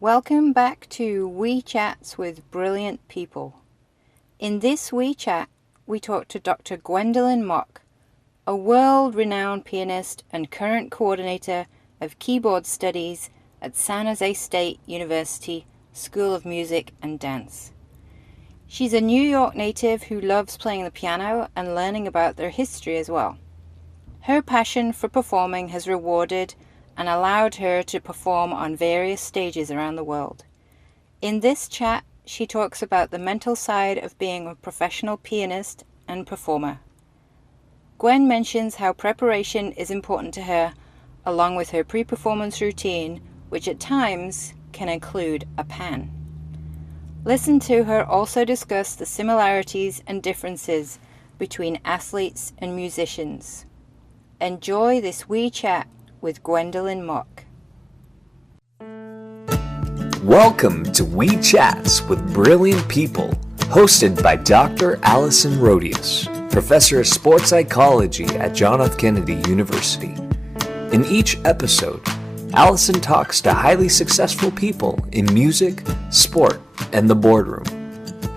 Welcome back to We Chats with Brilliant People. In this We Chat, we talk to Dr. Gwendolyn Mok, a world-renowned pianist and current coordinator of keyboard studies at San Jose State University School of Music and Dance. She's a New York native who loves playing the piano and learning about their history as well. Her passion for performing has rewarded and allowed her to perform on various stages around the world. In this chat, she talks about the mental side of being a professional pianist and performer. Gwen mentions how preparation is important to her, along with her pre-performance routine, which at times can include a pan. Listen to her also discuss the similarities and differences between athletes and musicians. Enjoy this wee chat with Gwendolyn Mok. Welcome to We Chats with Brilliant People, hosted by Dr. Allison Rodius, Professor of Sports Psychology at John F. Kennedy University. In each episode, Allison talks to highly successful people in music, sport, and the boardroom.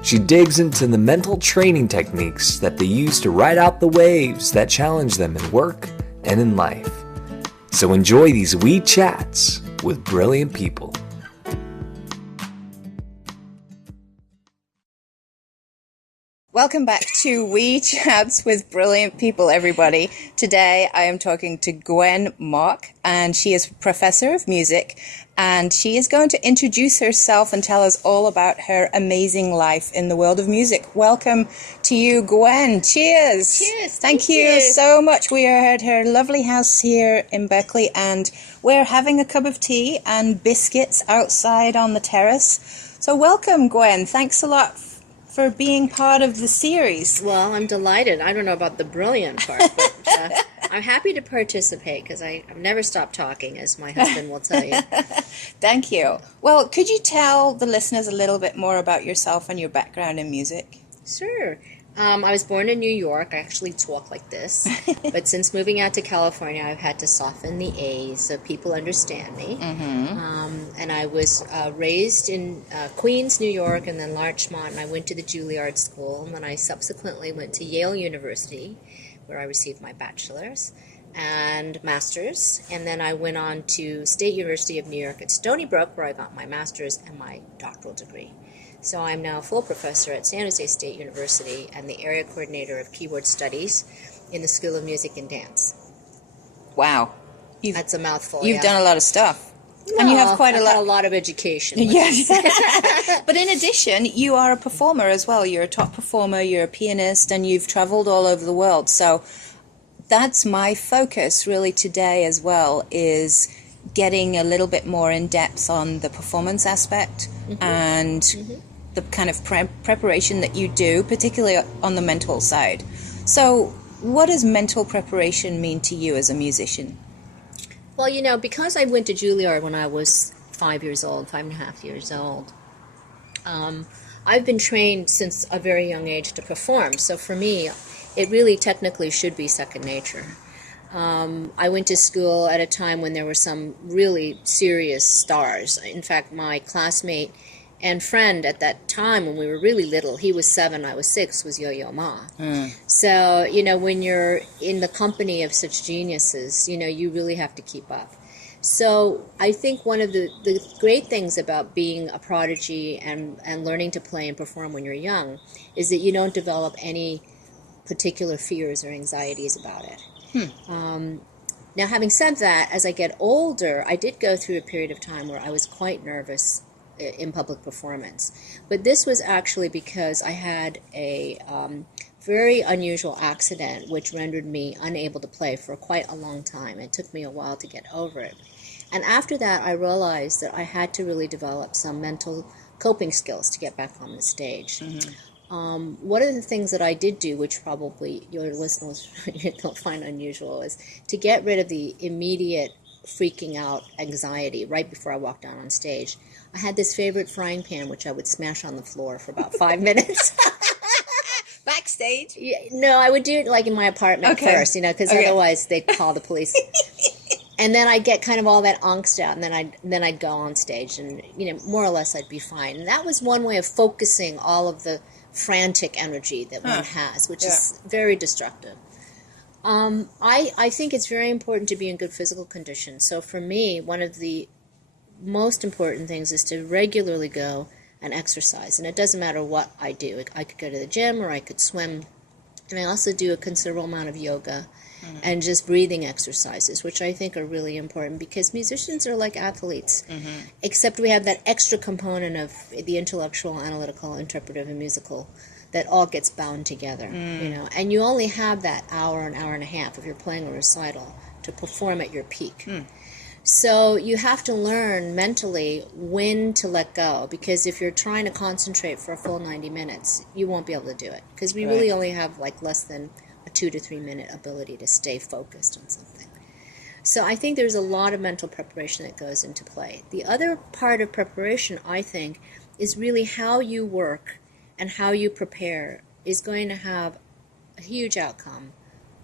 She digs into the mental training techniques that they use to ride out the waves that challenge them in work and in life. So enjoy these wee chats with brilliant people. Welcome back to We Chats with Brilliant People, everybody. Today I am talking to Gwen Mok, and she is professor of music, and she is going to introduce herself and tell us all about her amazing life in the world of music. Welcome to you, Gwen. Cheers. Cheers. Thank you so much. We are at her lovely house here in Berkeley, and we're having a cup of tea and biscuits outside on the terrace. So welcome, Gwen. Thanks a lot for being part of the series. Well, I'm delighted. I don't know about the brilliant part, but I'm happy to participate because I've never stopped talking, as my husband will tell you. Thank you. Well, could you tell the listeners a little bit more about yourself and your background in music? Sure. I was born in New York. I actually talk like this. But since moving out to California, I've had to soften the A's so people understand me. And I was raised in Queens, New York, and then Larchmont, and I went to the Juilliard School. And then I subsequently went to Yale University, where I received my bachelor's and master's. And then I went on to State University of New York at Stony Brook, where I got my master's and my doctoral degree. So I'm now a full professor at San Jose State University and the area coordinator of keyboard studies in the School of Music and Dance. Wow. That's a mouthful. You've done a lot of stuff. Well, and you have quite I've had a lot of education. Yes. But in addition, you are a performer as well. You're a top performer, you're a pianist, and you've traveled all over the world. So that's my focus really today as well, is getting a little bit more in depth on the performance aspect and the kind of preparation that you do, particularly on the mental side. So what does mental preparation mean to you as a musician? Well, you know, because I went to Juilliard when I was 5 years old, 5.5 years old, I've been trained since a very young age to perform. So for me, it really technically should be second nature. I went to school at a time when there were some really serious stars. In fact, my classmate and friend at that time, when we were really little, he was 7, I was 6, was Yo-Yo Ma. So, you know, when you're in the company of such geniuses, you know, you really have to keep up. So I think one of the great things about being a prodigy and learning to play and perform when you're young is that you don't develop any particular fears or anxieties about it. Now, having said that, as I get older, I did go through a period of time where I was quite nervous in public performance. But this was actually because I had a very unusual accident which rendered me unable to play for quite a long time. It took me a while to get over it. And after that, I realized that I had to really develop some mental coping skills to get back on the stage. One of the things that I did do, which probably your listeners don't find unusual, is to get rid of the immediate freaking out anxiety right before I walked down on stage. I had this favorite frying pan, which I would smash on the floor for about 5 minutes. Backstage? No, I would do it like in my apartment first, you know, because otherwise they'd call the police. And then I'd get kind of all that angst out, and then I'd go on stage, and more or less I'd be fine. And that was one way of focusing all of the frantic energy that one has, which is very destructive. I think it's very important to be in good physical condition. So for me, one of the most important things is to regularly go and exercise. And it doesn't matter what I do. I could go to the gym or I could swim. And I also do a considerable amount of yoga and just breathing exercises, which I think are really important because musicians are like athletes, except we have that extra component of the intellectual, analytical, interpretive, and musical that all gets bound together, and you only have that hour, an hour and a half if you're playing a recital to perform at your peak. So you have to learn mentally when to let go, because if you're trying to concentrate for a full 90 minutes, you won't be able to do it, because we really only have like less than a 2 to 3 minute ability to stay focused on something. So I think there's a lot of mental preparation that goes into play. The other part of preparation, I think, is really how you work and how you prepare is going to have a huge outcome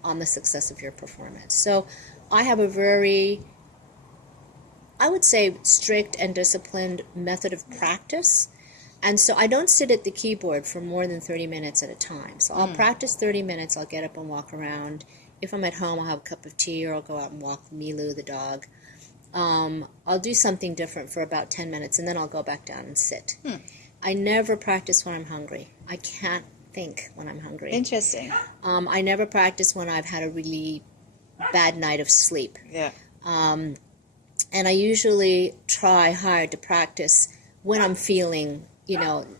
on the success of your performance. So I have a very, I would say, strict and disciplined method of practice. And so I don't sit at the keyboard for more than 30 minutes at a time. So I'll practice 30 minutes, I'll get up and walk around. If I'm at home, I'll have a cup of tea, or I'll go out and walk Milu, the dog. I'll do something different for about 10 minutes, and then I'll go back down and sit. I never practice when I'm hungry. I can't think when I'm hungry. Interesting. I never practice when I've had a really bad night of sleep. Yeah. And I usually try hard to practice when I'm feeling,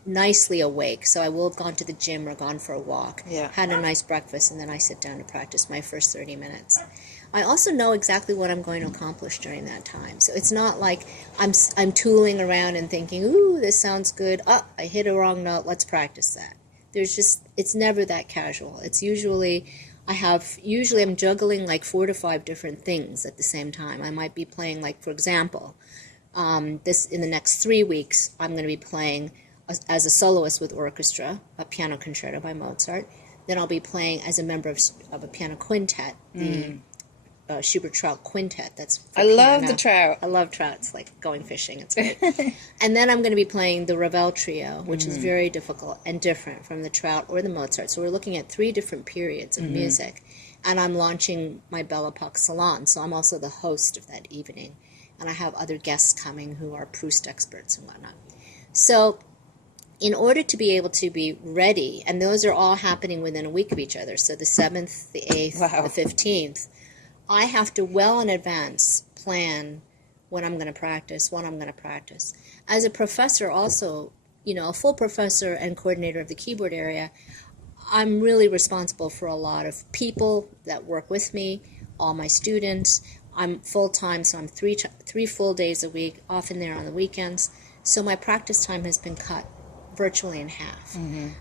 nicely awake. So I will have gone to the gym or gone for a walk, had a nice breakfast, and then I sit down to practice my first 30 minutes. I also know exactly what I'm going to accomplish during that time. So it's not like I'm tooling around and thinking, ooh, this sounds good. Oh, I hit a wrong note. Let's practice that. It's never that casual. It's usually I'm juggling like 4 to 5 different things at the same time. I might be playing, like, for example, in the next 3 weeks, I'm going to be playing as a soloist with orchestra, a piano concerto by Mozart. Then I'll be playing as a member of a piano quintet, the Schubert Trout Quintet. I love the Trout. I love Trout. It's like going fishing. It's great. And then I'm going to be playing the Ravel Trio, which is very difficult and different from the Trout or the Mozart. So we're looking at 3 different periods of music. And I'm launching my Belle Epoque Salon, so I'm also the host of that evening. And I have other guests coming who are Proust experts and whatnot. So in order to be able to be ready, and those are all happening within a week of each other, so the 7th, the 8th, the 15th, I have to well in advance plan when I'm going to practice, what I'm going to practice. As a professor also, a full professor and coordinator of the keyboard area, I'm really responsible for a lot of people that work with me, all my students. I'm full-time, so I'm three full days a week, often there on the weekends. So my practice time has been cut virtually in half.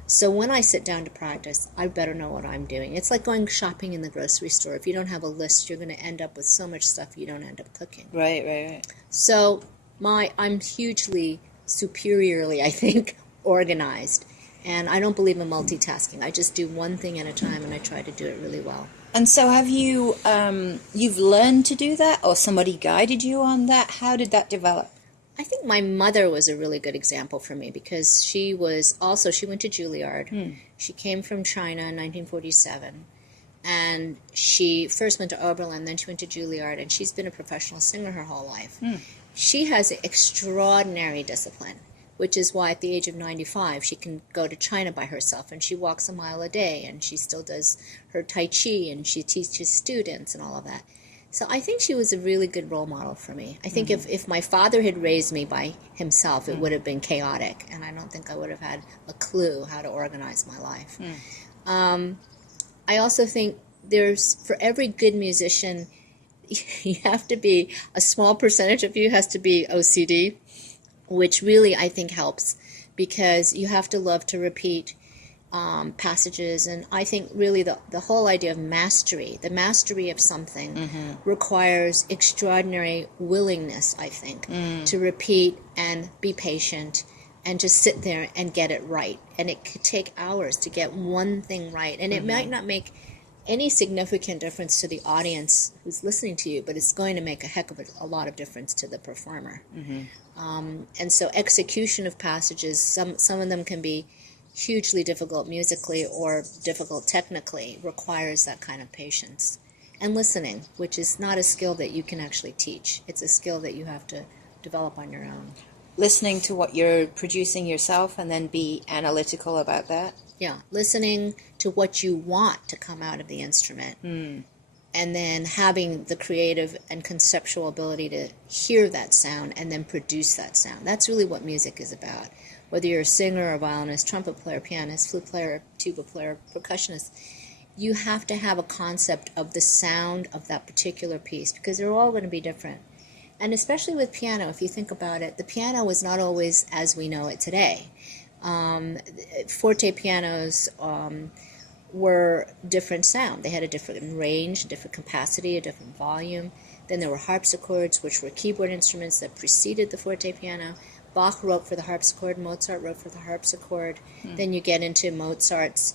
So when I sit down to practice, I better know what I'm doing. It's like going shopping in the grocery store. If you don't have a list, you're going to end up with so much stuff you don't end up cooking. Right. So I'm hugely, superiorly, I think, organized. And I don't believe in multitasking. I just do one thing at a time, and I try to do it really well. And so have you, you've learned to do that, or somebody guided you on that? How did that develop? I think my mother was a really good example for me, because she went to Juilliard. She came from China in 1947, and she first went to Oberlin, then she went to Juilliard, and she's been a professional singer her whole life. She has extraordinary discipline, which is why at the age of 95 she can go to China by herself, and she walks a mile a day, and she still does her Tai Chi, and she teaches students and all of that. So I think she was a really good role model for me. I think if my father had raised me by himself, it would have been chaotic, and I don't think I would have had a clue how to organize my life. I also think for every good musician, you have to be, a small percentage of you has to be OCD, which really I think helps, because you have to love to repeat passages. And I think really the whole idea of mastery, the mastery of something, requires extraordinary willingness, I think, to repeat and be patient and just sit there and get it right. And it could take hours to get one thing right. And it might not make any significant difference to the audience who's listening to you, but it's going to make a heck of a lot of difference to the performer. And so execution of passages, some of them can be hugely difficult musically or difficult technically, requires that kind of patience. And listening, which is not a skill that you can actually teach. It's a skill that you have to develop on your own. Listening to what you're producing yourself and then be analytical about that. Yeah, listening to what you want to come out of the instrument. And then having the creative and conceptual ability to hear that sound and then produce that sound. That's really what music is about. Whether you're a singer, a violinist, trumpet player, pianist, flute player, tuba player, percussionist, you have to have a concept of the sound of that particular piece, because they're all going to be different. And especially with piano, if you think about it, the piano was not always as we know it today. Forte pianos were different sound. They had a different range, a different capacity, a different volume. Then there were harpsichords, which were keyboard instruments that preceded the forte piano. Bach wrote for the harpsichord, Mozart wrote for the harpsichord. Then you get into Mozart's,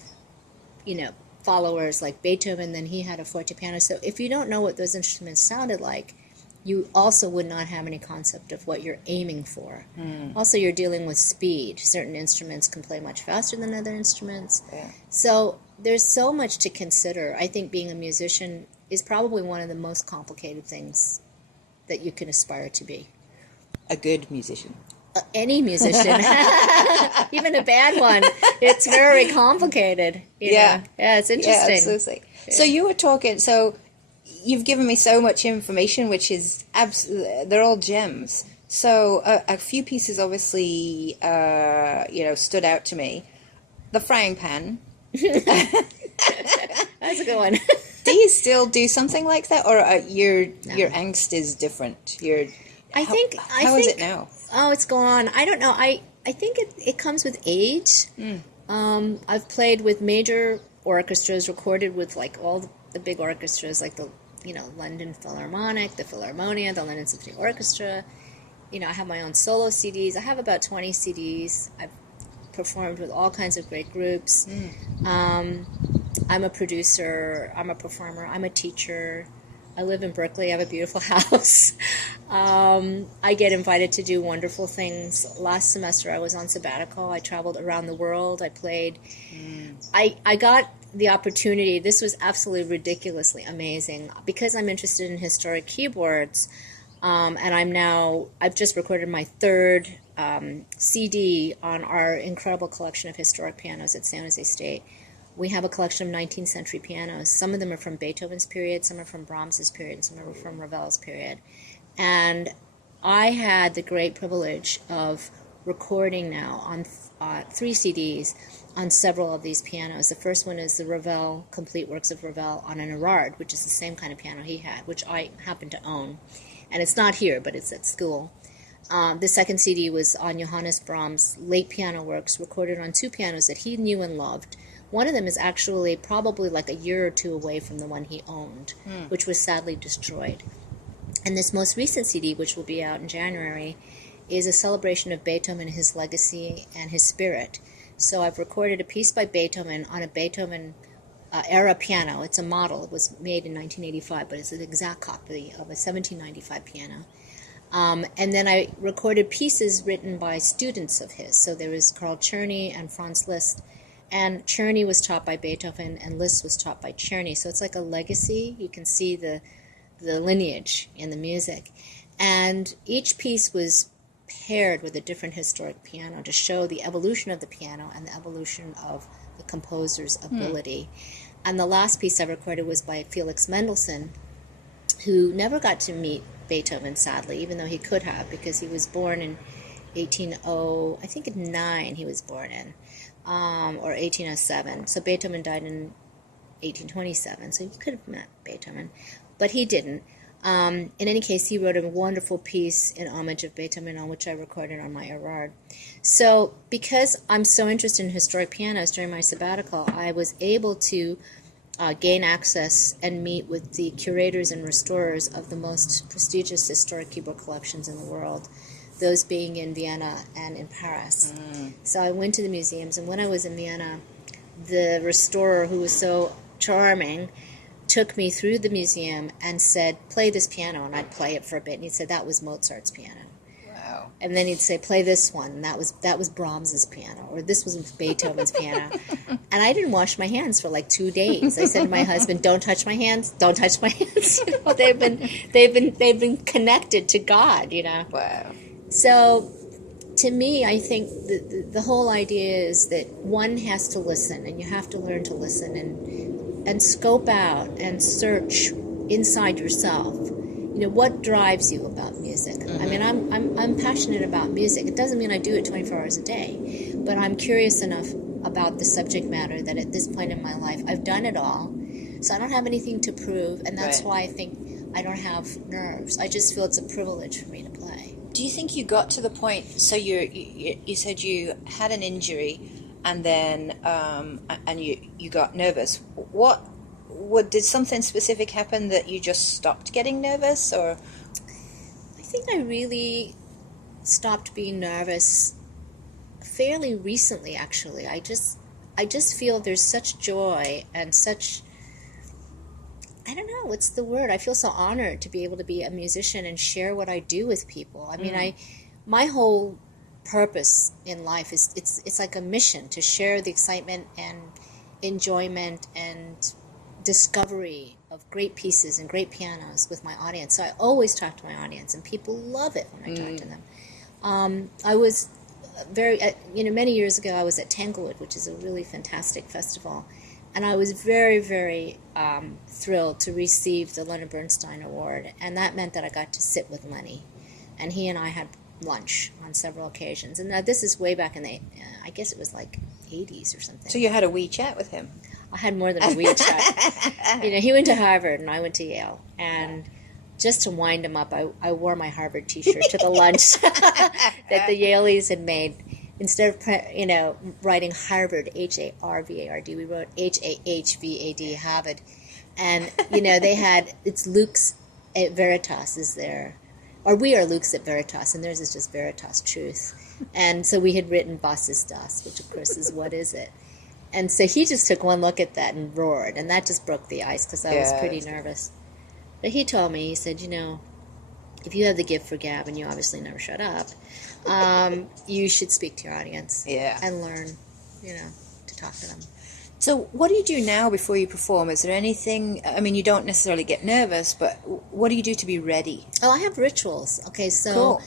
followers like Beethoven, then he had a forte piano. So if you don't know what those instruments sounded like, you also would not have any concept of what you're aiming for. Also, you're dealing with speed. Certain instruments can play much faster than other instruments. Yeah. So there's so much to consider. I think being a musician is probably one of the most complicated things that you can aspire to be. A good musician. Any musician, even a bad one. It's very complicated. Yeah, it's interesting. Yeah, absolutely. Yeah. So you were talking, you've given me so much information, which is they're all gems. So a few pieces obviously, stood out to me. The frying pan. That's a good one. Do you still do something like that, or your angst is different? How is it now? Oh, it's gone. I don't know. I think it comes with age. I've played with major orchestras, recorded with like all the big orchestras, like the London Philharmonic, the Philharmonia, the London Symphony Orchestra. I have my own solo CDs. I have about 20 CDs. I've performed with all kinds of great groups. I'm a producer. I'm a performer. I'm a teacher. I live in Berkeley. I have a beautiful house. I get invited to do wonderful things. Last semester I was on sabbatical. I traveled around the world. I played. I got the opportunity. This was absolutely ridiculously amazing. Because I'm interested in historic keyboards, and I've just recorded my third CD on our incredible collection of historic pianos at San Jose State. We have a collection of 19th century pianos. Some of them are from Beethoven's period, some are from Brahms's period, and some are from Ravel's period. And I had the great privilege of recording now on 3 CDs on several of these pianos. The first one is the Ravel, Complete Works of Ravel on an Erard, which is the same kind of piano he had, which I happen to own. And it's not here, but it's at school. The second CD was on Johannes Brahms' late piano works, recorded on 2 pianos that he knew and loved. One of them is actually probably like a year or 2 away from the one he owned, which was sadly destroyed. And this most recent CD, which will be out in January, is a celebration of Beethoven, his legacy, and his spirit. So I've recorded a piece by Beethoven on a Beethoven era piano. It's a model. It was made in 1985, but it's an exact copy of a 1795 piano. And then I recorded pieces written by students of his. So there was Carl Czerny and Franz Liszt. And Czerny was taught by Beethoven, and Liszt was taught by Czerny. So it's like a legacy. You can see the lineage in the music. And each piece was paired with a different historic piano to show the evolution of the piano and the evolution of the composer's ability. And the last piece I recorded was by Felix Mendelssohn, who never got to meet Beethoven, sadly, even though he could have, because he was born in 1809 he was born in. Or 1807. So Beethoven died in 1827, so he could have met Beethoven, but he didn't. In any case, he wrote a wonderful piece in homage of Beethoven, on which I recorded on my Erard. So because I'm so interested in historic pianos during my sabbatical, I was able to gain access and meet with the curators and restorers of the most prestigious historic keyboard collections in the world, those being in Vienna and in Paris. So I went to the museums, and when I was in Vienna, the restorer, who was so charming, took me through the museum and said, play this piano, and I'd play it for a bit, and he'd say, that was Mozart's piano. Wow. And then he'd say, play this one, and that was Brahms's piano, or this was Beethoven's piano. And I didn't wash my hands for like 2 days. I said to my husband, don't touch my hands, don't touch my hands. You know, they've been connected to God, you know. Wow. So to me, I think the whole idea is that one has to listen, and you have to learn to listen and scope out and search inside yourself. You know, what drives you about music? Mm-hmm. I mean, I'm passionate about music. It doesn't mean I do it 24 hours a day, but I'm curious enough about the subject matter that at this point in my life, I've done it all, so I don't have anything to prove, and that's why I think I don't have nerves. I just feel it's a privilege for me to play. Do you think you got to the point, so you said you had an injury, and then and you got nervous. What did something specific happen that you just stopped getting nervous, or? I think I really stopped being nervous fairly recently, actually. I just feel there's such joy and such, I don't know, what's the word? I feel so honored to be able to be a musician and share what I do with people. I mean, my whole purpose in life is it's like a mission to share the excitement and enjoyment and discovery of great pieces and great pianos with my audience. So I always talk to my audience, and people love it when I talk to them. I was many years ago, I was at Tanglewood, which is a really fantastic festival, and I was very, very thrilled to receive the Lerner Bernstein Award, and that meant that I got to sit with Lenny, and he and I had lunch on several occasions. And now this is way back in the, I guess it was like 80s or something. So you had a wee chat with him? I had more than a wee chat. You know, he went to Harvard and I went to Yale, and just to wind him up, I wore my Harvard T-shirt to the lunch that the Yaleys had made. Instead of writing Harvard, Harvard, we wrote Hahvad, Harvard. And they had, it's Lux et Veritas is there, or we are Lux et Veritas, and theirs is just Veritas, truth. And so we had written Was ist das, which of course is what is it. And so he just took one look at that and roared, and that just broke the ice because I was pretty nervous. But he told me, he said, if you have the gift for gab, and you obviously never shut up, you should speak to your audience and learn, to talk to them. So what do you do now before you perform? Is there anything, I mean, you don't necessarily get nervous, but what do you do to be ready? Oh, I have rituals. Okay, so, cool.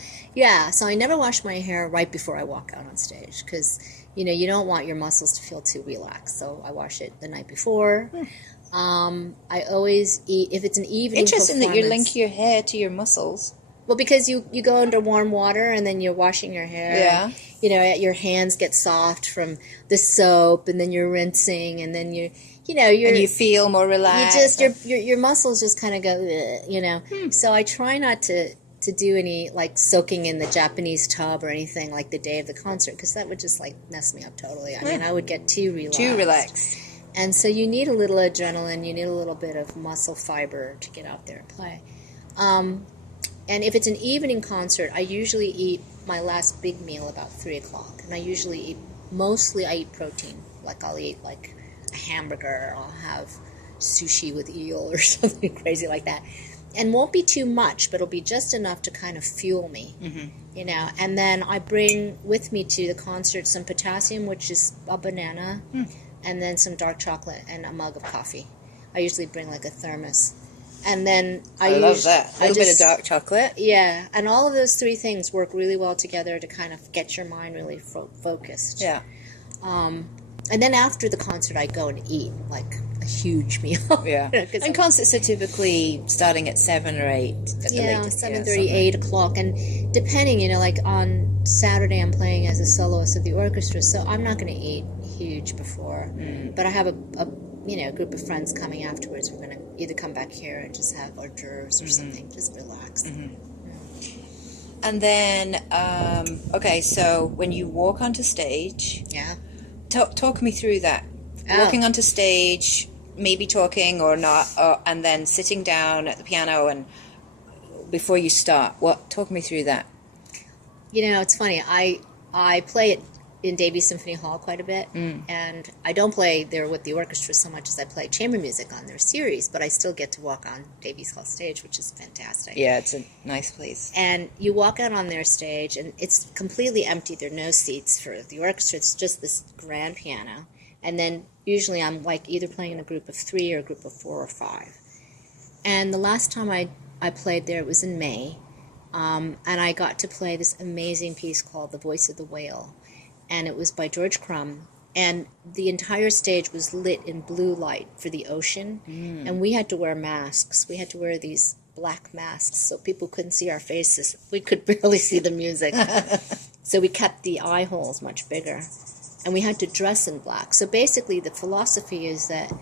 So I never wash my hair right before I walk out on stage because, you don't want your muscles to feel too relaxed. So I wash it the night before. I always eat, if it's an evening Interesting that you link your hair to your muscles. Well, because you go under warm water and then you're washing your hair. Yeah. And, your hands get soft from the soap, and then you're rinsing, and then you're and you feel more relaxed. Your muscles just kind of go, So I try not to do any like soaking in the Japanese tub or anything like the day of the concert, because that would just like mess me up totally. I mean, I would get too relaxed. And so you need a little adrenaline, you need a little bit of muscle fiber to get out there and play. And if it's an evening concert, I usually eat my last big meal about 3 o'clock. And I usually I eat protein. Like I'll eat like a hamburger, or I'll have sushi with eel or something crazy like that. And won't be too much, but it'll be just enough to kind of fuel me, And then I bring with me to the concert some potassium, which is a banana, and then some dark chocolate and a mug of coffee. I usually bring like a thermos. And then I love that. A little bit of dark chocolate. Yeah, and all of those 3 things work really well together to kind of get your mind really focused. Yeah. And then after the concert, I go and eat like a huge meal. Yeah. And concerts are typically starting at 7 or 8 at the latest. 7:30, 8 o'clock, and depending, like on Saturday, I'm playing as a soloist of the orchestra, so I'm not going to eat huge before. But I have a group of friends coming afterwards. We're going to either come back here and just have hors d'oeuvres or something, just relax. And then, so when you walk onto stage, talk me through that. Walking onto stage, maybe talking or not, and then sitting down at the piano and before you start. Talk me through that. It's funny. I play at in Davies Symphony Hall quite a bit, and I don't play there with the orchestra so much as I play chamber music on their series, but I still get to walk on Davies Hall stage, which is fantastic. Yeah, it's a nice place. And you walk out on their stage, and it's completely empty. There are no seats for the orchestra. It's just this grand piano. And then usually I'm like either playing in a group of 3 or a group of 4 or 5. And the last time I played there, it was in May, and I got to play this amazing piece called The Voice of the Whale. And it was by George Crumb, and the entire stage was lit in blue light for the ocean, and we had to wear masks. We had to wear these black masks so people couldn't see our faces. We could barely see the music. So we kept the eye holes much bigger, and we had to dress in black. So basically the philosophy is that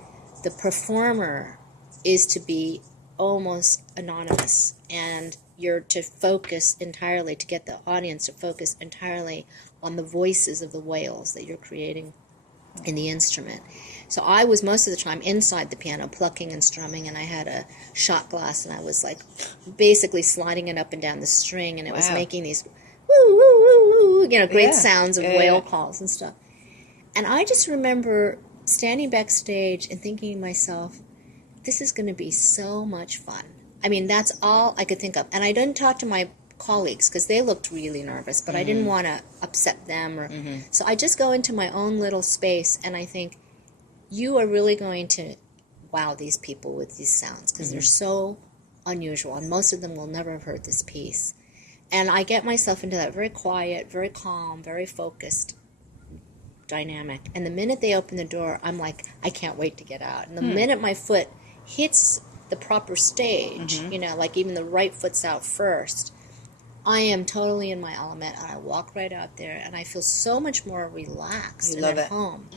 the performer is to be almost anonymous, and you're to focus entirely, to get the audience to focus entirely on the voices of the whales that you're creating in the instrument. So I was most of the time inside the piano plucking and strumming, and I had a shot glass, and I was like basically sliding it up and down the string, and it was making these woo, woo, woo, woo, great sounds of whale calls and stuff. And I just remember standing backstage and thinking to myself, this is going to be so much fun. I mean, that's all I could think of. And I didn't talk to my colleagues because they looked really nervous, but I didn't want to upset them. So I just go into my own little space, and I think, you are really going to wow these people with these sounds because they're so unusual, and most of them will never have heard this piece. And I get myself into that very quiet, very calm, very focused dynamic. And the minute they open the door, I'm like, I can't wait to get out. And the minute my foot hits the proper stage, like even the right foot's out first, I am totally in my element, and I walk right out there, and I feel so much more relaxed and at home.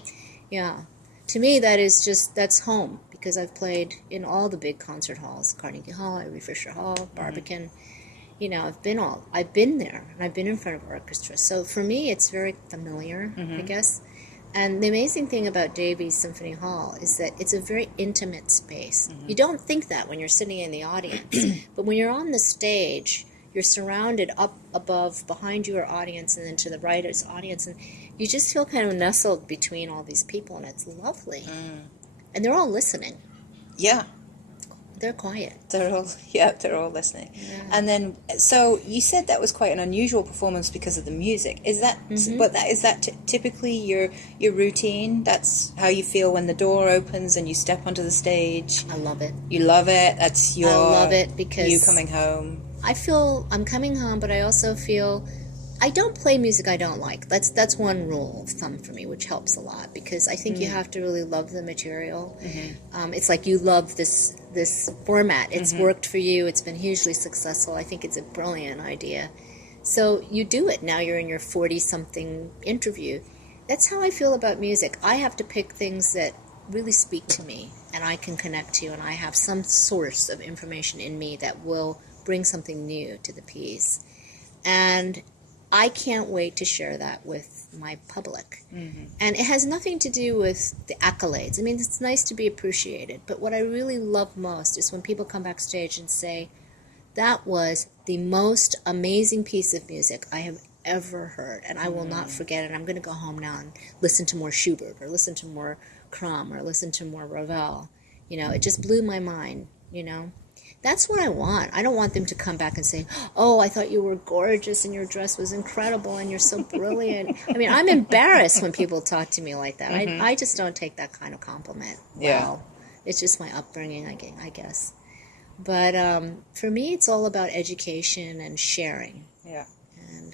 Yeah. To me, that's home, because I've played in all the big concert halls, Carnegie Hall, Avery Fisher Hall, Barbican. I've been there, and I've been in front of orchestra. So for me, it's very familiar, I guess. And the amazing thing about Davies Symphony Hall is that it's a very intimate space. You don't think that when you're sitting in the audience, but when you're on the stage, you're surrounded up above, behind your audience, and then to the right is audience, and you just feel kind of nestled between all these people, and it's lovely. And they're all listening. Yeah. They're quiet. They're all listening. Yeah. And then, so you said that was quite an unusual performance because of the music. Is that, is that typically your routine? That's how you feel when the door opens and you step onto the stage? I love it. You love it? I love it because you coming home. I feel I'm coming home, but I also feel I don't play music I don't like. That's one rule of thumb for me, which helps a lot, because I think you have to really love the material. It's like you love this format. It's worked for you. It's been hugely successful. I think it's a brilliant idea. So you do it. Now you're in your 40-something interview. That's how I feel about music. I have to pick things that really speak to me and I can connect to, and I have some source of information in me that will bring something new to the piece. And I can't wait to share that with my public. And it has nothing to do with the accolades. I mean, it's nice to be appreciated, but what I really love most is when people come backstage and say, that was the most amazing piece of music I have ever heard, and I will not forget it. I'm going to go home now and listen to more Schubert, or listen to more Crumb, or listen to more Ravel. It just blew my mind, That's what I want. I don't want them to come back and say, oh, I thought you were gorgeous and your dress was incredible and you're so brilliant. I mean, I'm embarrassed when people talk to me like that. I just don't take that kind of compliment. Wow. It's just my upbringing, I guess. But for me, it's all about education and sharing. Yeah. And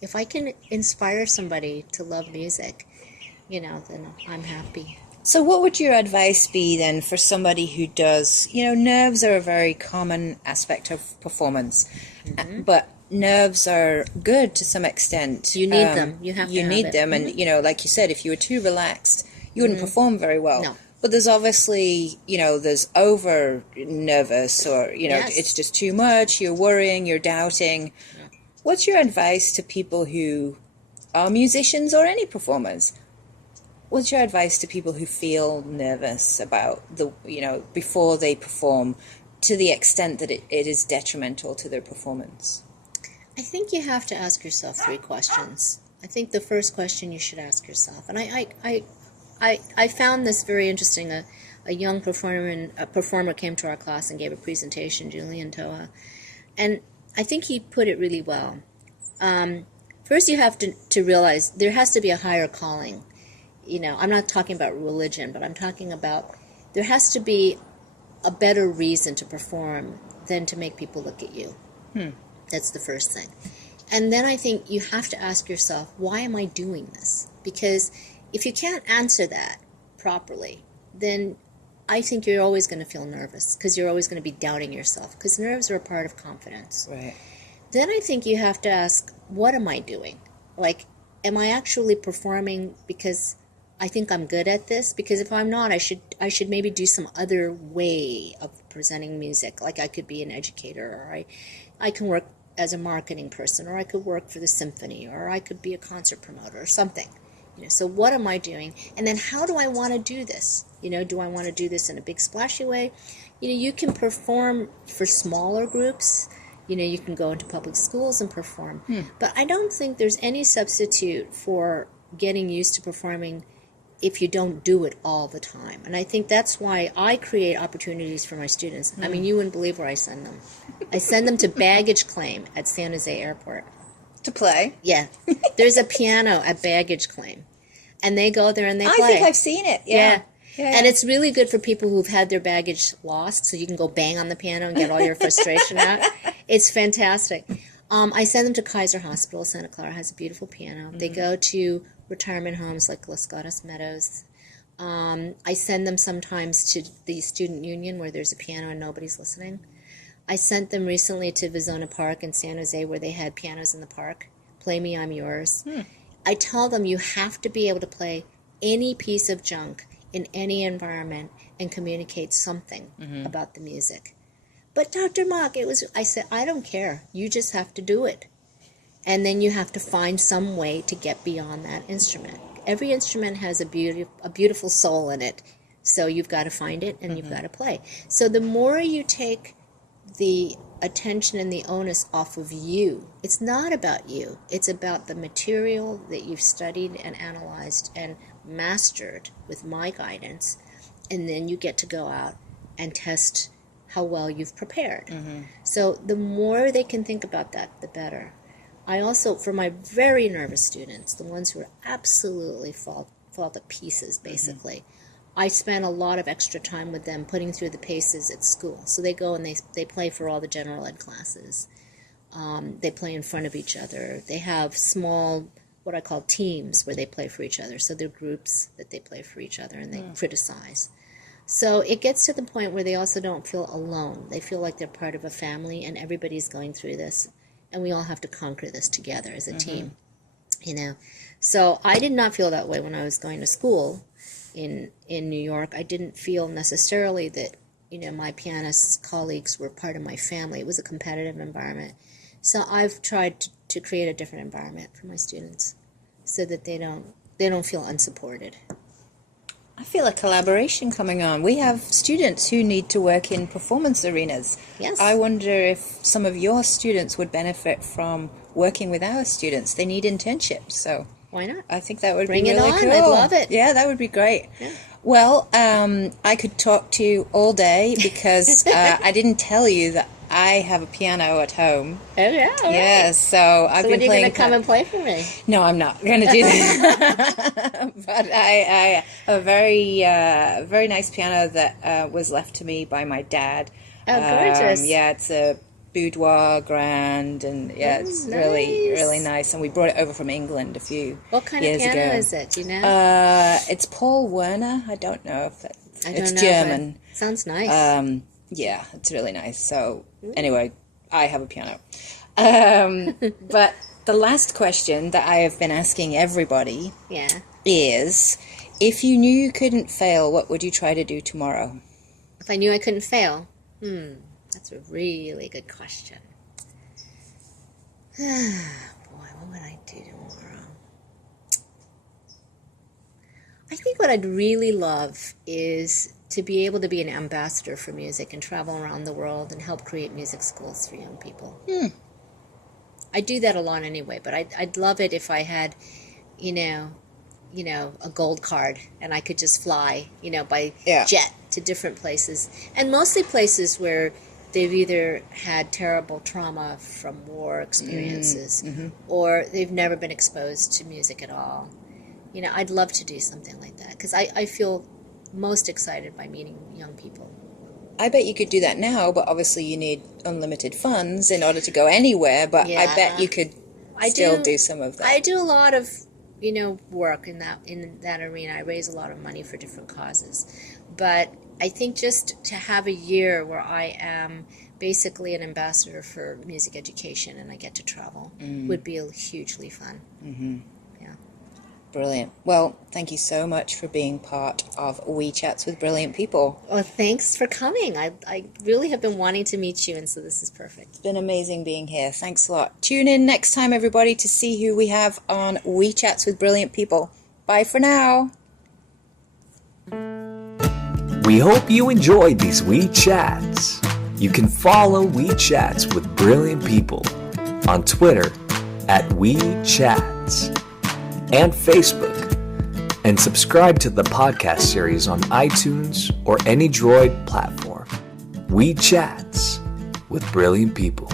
if I can inspire somebody to love music, then I'm happy. So what would your advice be then for somebody who does, nerves are a very common aspect of performance, but nerves are good to some extent. You need them. You have to have need them. And, like you said, if you were too relaxed, you wouldn't perform very well. No. But there's obviously, there's over nervous, or, it's just too much. You're worrying, you're doubting. Yeah. What's your advice to people who are musicians or any performers? What's your advice to people who feel nervous about before they perform, to the extent that it is detrimental to their performance? I think you have to ask yourself 3 questions. I think the first question you should ask yourself, and I found this very interesting. A young performer came to our class and gave a presentation, Julian Toa, and I think he put it really well. First, you have to realize there has to be a higher calling. I'm not talking about religion, but I'm talking about there has to be a better reason to perform than to make people look at you. That's the first thing. And then I think you have to ask yourself, why am I doing this? Because if you can't answer that properly, then I think you're always going to feel nervous because you're always going to be doubting yourself because nerves are a part of confidence. Right. Then I think you have to ask, what am I doing? Like, am I actually performing because I think I'm good at this? Because if I'm not, I should maybe do some other way of presenting music. Like I could be an educator, or I can work as a marketing person, or I could work for the symphony, or I could be a concert promoter or something. So what am I doing? And then how do I want to do this? Do I want to do this in a big splashy way? You can perform for smaller groups. You can go into public schools and perform. But I don't think there's any substitute for getting used to performing if you don't do it all the time. And I think that's why I create opportunities for my students. I mean, you wouldn't believe where I send them. I send them to baggage claim at San Jose Airport. To play? Yeah. There's a piano at baggage claim. And they go there and they play. I think I've seen it. Yeah. And it's really good for people who've had their baggage lost, so you can go bang on the piano and get all your frustration out. It's fantastic. I send them to Kaiser Hospital. Santa Clara has a beautiful piano. They go to retirement homes like Los Gatos Meadows. I send them sometimes to the student union where there's a piano and nobody's listening. I sent them recently to Vizona Park in San Jose where they had pianos in the park. Play Me, I'm Yours. I tell them you have to be able to play any piece of junk in any environment and communicate something about the music. But Dr. Mok, I said, I don't care. You just have to do it. And then you have to find some way to get beyond that instrument. Every instrument has a beautiful soul in it. So you've got to find it and you've got to play. So the more you take the attention and the onus off of you, it's not about you. It's about the material that you've studied and analyzed and mastered with my guidance. And then you get to go out and test how well you've prepared. So the more they can think about that, the better. I also, for my very nervous students, the ones who are absolutely fall to pieces, basically, I spend a lot of extra time with them putting through the paces at school. So they go and they play for all the general ed classes. They play in front of each other. They have small, what I call teams, where they play for each other. So they're groups that they play for each other and they criticize. So it gets to the point where they also don't feel alone. They feel like they're part of a family and everybody's going through this. And we all have to conquer this together as a team, So I did not feel that way when I was going to school in New York. I didn't feel necessarily that, my pianist colleagues were part of my family. It was a competitive environment. So I've tried to create a different environment for my students so that they don't feel unsupported. I feel a collaboration coming on. We have students who need to work in performance arenas. Yes. I wonder if some of your students would benefit from working with our students. They need internships, so why not? I think that would Bring be it really on. cool. I'd love it. Yeah, that would be great. Yeah. Well, I could talk to you all day because I didn't tell you that I have a piano at home. Oh, yeah. All right. Yes, so I've been when are you playing. going to come and play for me? No, I'm not going to do that. But I have a very nice piano that was left to me by my dad. Oh, gorgeous. Yeah, it's a boudoir grand, and it's really nice. And we brought it over from England a few What kind years of piano ago. is it? Do you know? It's Paul Lerner. I don't know if it's know, German. Sounds nice. Yeah, it's really nice. So anyway, I have a piano. But the last question that I have been asking everybody is, if you knew you couldn't fail, what would you try to do tomorrow? If I knew I couldn't fail? That's a really good question. Boy, what would I do tomorrow? I think what I'd really love is to be able to be an ambassador for music and travel around the world and help create music schools for young people. I do that a lot anyway, but I'd love it if I had, you know, a gold card and I could just fly, by jet to different places. And mostly places where they've either had terrible trauma from war experiences or they've never been exposed to music at all. I'd love to do something like that because I feel most excited by meeting young people. I bet you could do that now, but obviously you need unlimited funds in order to go anywhere, but I bet you could still do some of that. I do a lot of, work in that arena. I raise a lot of money for different causes. But I think just to have a year where I am basically an ambassador for music education and I get to travel would be hugely fun. Mm-hmm. Yeah. Brilliant. Well, thank you so much for being part of We Chats with Brilliant People. Well, thanks for coming. I really have been wanting to meet you, and so this is perfect. It's been amazing being here. Thanks a lot. Tune in next time, everybody, to see who we have on We Chats with Brilliant People. Bye for now. We hope you enjoyed these We Chats. You can follow We Chats with Brilliant People on Twitter at We Chats and Facebook, and subscribe to the podcast series on iTunes or any Droid platform. We Chats with Brilliant People.